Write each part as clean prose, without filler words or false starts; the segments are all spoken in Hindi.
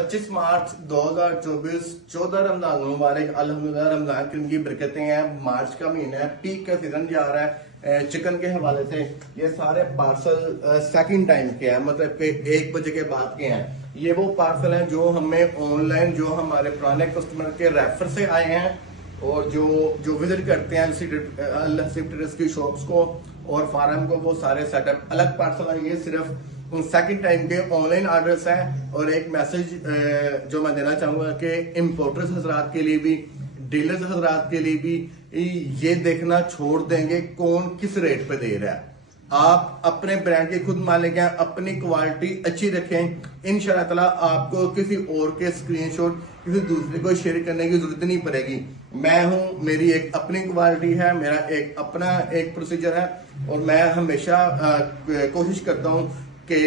25 मार्च 2024 14 रमजान मुबारक। अल्हम्दुलिल्लाह रमजान की उनकी बरकतें हैं। मार्च का महीना है, पीक का सीजन जा रहा है। चिकन के हवाले से ये सारे पार्सल सेकंड टाइम के हैं, मतलब कि 1 बजे के बाद के हैं। ये वो पार्सल हैं जो हमें ऑनलाइन, जो हमारे पुराने कस्टमर के रेफर से आए हैं और जो विजिट करते हैं ट्रेडर्स की शॉप्स को और फार्म को, वो सारे सेटअप अलग पार्सल आएंगे। सिर्फ सेकंड टाइम के ऑनलाइन ऑर्डर्स हैं। और एक मैसेज जो मैं देना चाहूंगा कि इम्पोर्टर्स हजरात के लिए भी, डीलर्स हजरात के लिए भी, ये देखना छोड़ देंगे कौन किस रेट पे दे रहा है। आप अपने ब्रांड के खुद मालिक हैं, अपनी क्वालिटी अच्छी रखें। इंशाल्लाह ताला आपको किसी और के स्क्रीनशॉट किसी दूसरे को शेयर करने की जरूरत नहीं पड़ेगी। मैं हूं, मेरी एक अपनी क्वालिटी है, मेरा एक अपना एक प्रोसीजर है और मैं हमेशा कोशिश करता हूं कि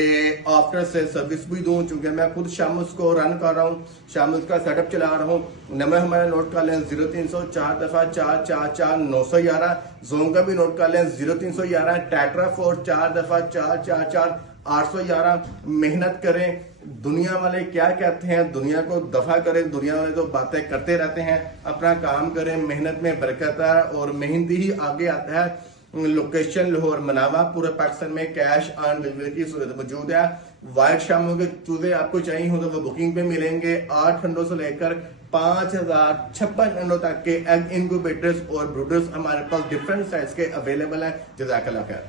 आफ्टर से सर्विस भी दूं। चूंकि मैं खुद शामुस को रन कर रहा हूँ, शामुस का सेटअप चला रहा हूँ। नंबर हमारा नोट कर लें 0300 4 दफा 4 4 4 911। जोन का भी नोट कर लें 0311 टेट्रा 4 4 दफा 4 4 4 811। मेहनत करें। दुनिया वाले क्या कहते हैं, दुनिया को दफा करें। दुनिया वाले तो बातें करते रहते हैं, अपना काम करें। मेहनत में बरकत है और मेहनती ही आगे आता है। लोकेशन लाहौर मनावा, पूरे पाकिस्तान में कैश ऑन डिलीवरी की सहूलत मौजूद है। व्हाइट शामों के चूजे आपको चाहिए हो तो वो बुकिंग पे मिलेंगे। 8 अंडों से लेकर 5056 अंडों तक के एग इनक्यूबेटर्स और ब्रूडर्स हमारे पास डिफरेंट साइज के अवेलेबल हैं। जज़ाकल्लाह खैर।